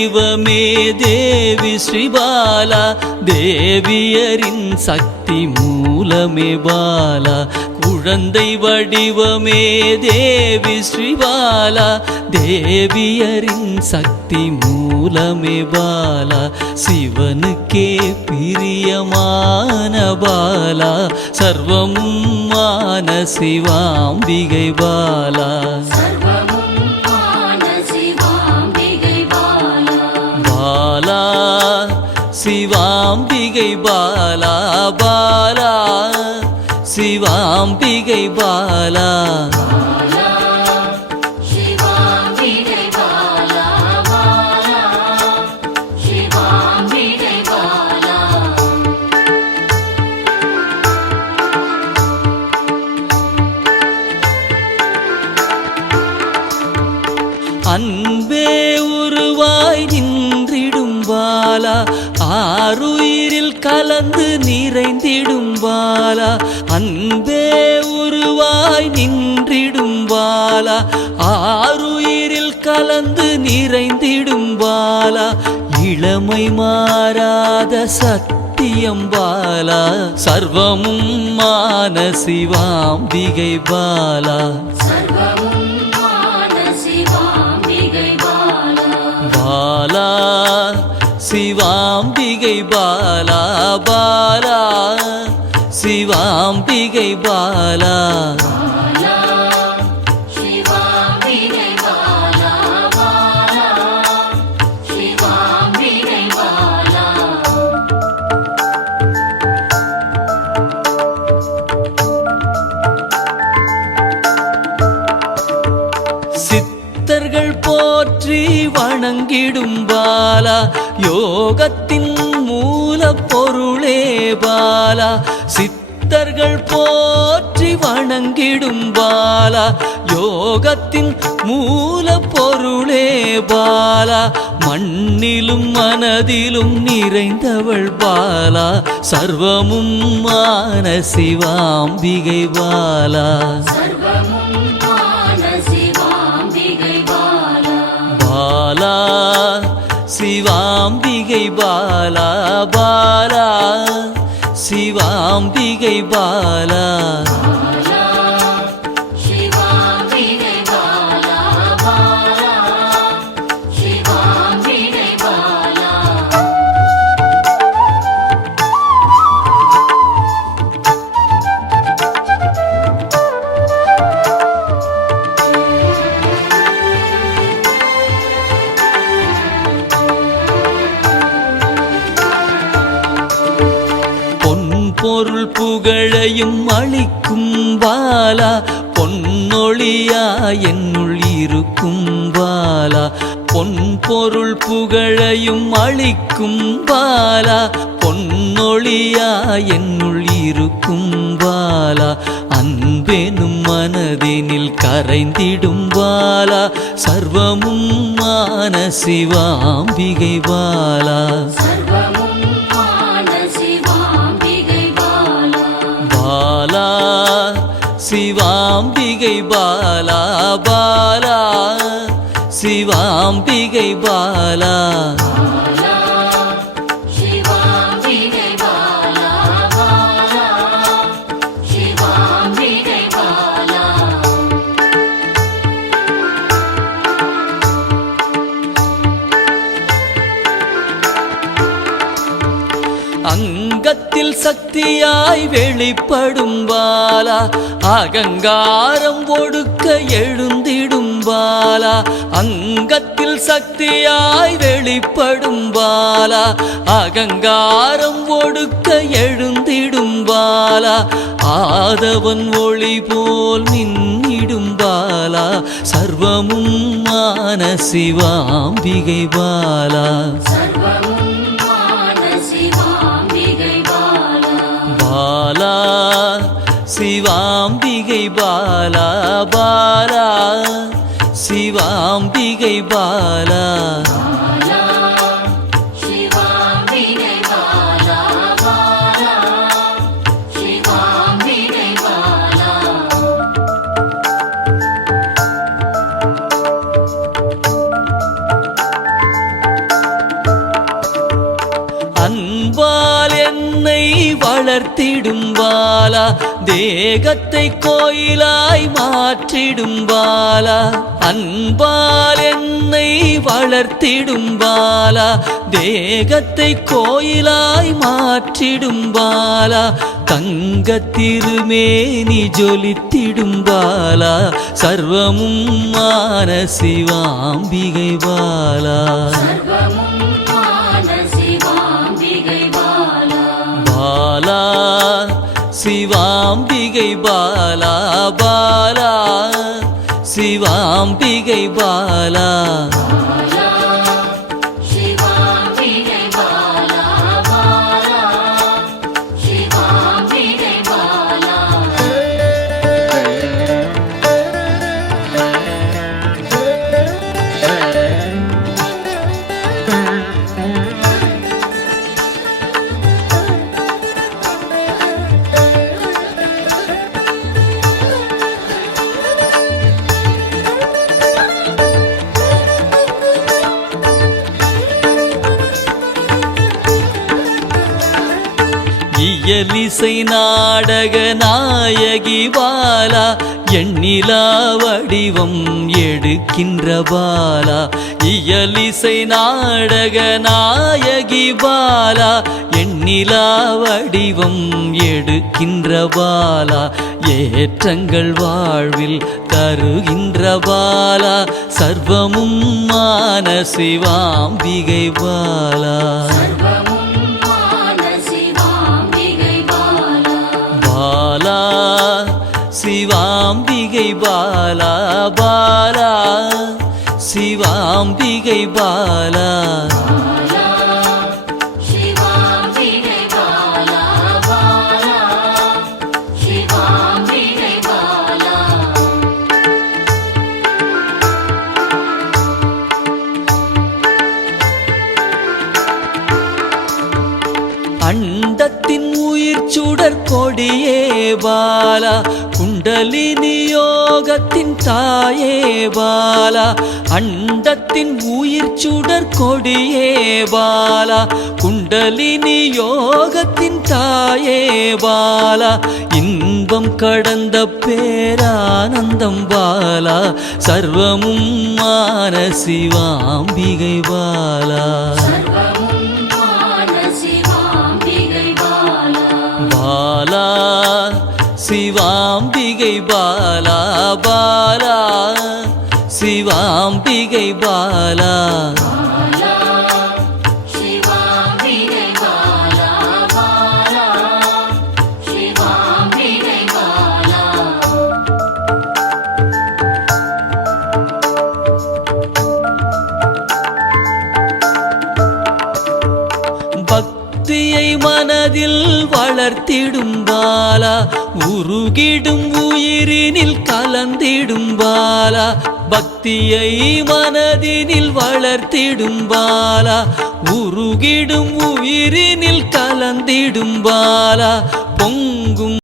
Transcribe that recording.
வடிவமே தேவி ஸ்ரீபாலா, தேவியரின் சக்தி மூலமே பாலா. குழந்தை வடிவமே தேவி ஸ்ரீபாலா, தேவியரின் சக்தி மூலமே பாலா. சிவனுக்கே பிரியமான பாலா, சர்வமும் மான சிவாம்பிகை பாலா. பாலா சிவாம்பிகை பாலா, பாலா சிவாம்பிகை பாலா. அன்பே உருவாய் நின்றிடும் பாலா, ஆருயிரில் கலந்து நிறைந்திடும் பாலா. அன்பே உருவாய் நின்றிடும் பாலா, ஆருயிரில் கலந்து நிறைந்திடும் பாலா. இளமை மாறாத சத்தியம் பாலா, சர்வமும் மான சிவாம்பிகை பாலா. பாலா சிவாம்பிகை பாலா, பாலா சிவாம்பிகை பாலா. சித்தர்கள் போற்றி வணங்கிடும் பாலா, யோகத்தின் மூல பொருளே பாலா. சித்தர்கள் போற்றி வணங்கிடும் பாலா, யோகத்தின் மூல பொருளே பாலா. மண்ணிலும் மனதிலும் நிறைந்தவள் பாலா, சர்வமும் மான சிவாம்பிகை பாலா. பாலா சிவாம்பிகை பாலா, பாலா சிவாம்பிகை பாலா. பொருள் புகழையும் அளிக்கும் பாலா, பொன்னொழியா என்னுள் இருக்கும் பாலா. பொன் பொருள் புகழையும் அளிக்கும் பாலா, பொன்னொழியா என்னுள் இருக்கும் பாலா. அன்பெனும் மனதினில் கரைந்திடும் பாலா, சர்வமும் மான சிவாம்பிகை பாலா. பாலா சிவாம்பிகை பாலா, பாலா சிவாம்பிகை பாலா. அங்கத்தில் சக்தியாய் வெளிப்படும் பாலா, அகங்காரம் ஒடுக்க எழுந்திடும் பாலா. அங்கத்தில் சக்தியாய் வெளிப்படும் பாலா, அகங்காரம் ஒடுக்க எழுந்திடும் பாலா. ஆதவன் ஒளி போல் மின்னிடும் பாலா, சர்வமும் மான சிவாம்பிகை பாலா. பாலா சிவாம்பிகை பாலா, பாலா சிவாம்பிகை பாலா. வளர்த்திடும் பாலா தேகத்தை கோயிலாய் மாற்றிடும் பாலா அன்பால் என்னை வளர்த்திடும் பாலா தேகத்தை கோயிலாய் மாற்றிடும் பாலா தங்க திருமேனி ஜொலித்திடும் பாலா சர்வமும் மான சிவாம்பிகை பாலா பாலா சிவாம்பிகை பாலா பாலா சிவாம்பிகை பாலா இயலிசை நாடக நாயகி பாலா எண்ணிலா வடிவம் எடுக்கின்ற பாலா இயலிசை நாடக நாயகி பாலா எண்ணிலா வடிவம் எடுக்கின்ற பாலா ஏற்றங்கள் வாழ்வில் தருகின்ற பாலா சர்வமும் மான சிவாம்பிகை பாலா பாலா சிவாம்பிகை பாலா பாலா சிவாம்பிகை பாலா அண்டத்தின் உயிர் சுடர் கொடியே பாலா குண்டலினி யோகத்தின் தாயே பாலா அண்டத்தின் உயிர் சுடர் கொடியே பாலா குண்டலினி யோகத்தின் தாயே பாலா இன்பம் கடந்த பேரானந்தம் பாலா சர்வமும் மான சிவாம்பிகை பாலா பாலா சிவாம்பிகை பாலா பாலா சிவாம்பிகை பாலா பக்தியை மனதில் வளர்த்திடும் பாலா உருகிடும் உயிரினில் கலந்திடும் பாலா பக்தியை மனதினில் வளர்த்திடும் பாலா உருகிடும் உயிரினில் கலந்திடும் பாலா பொங்கும்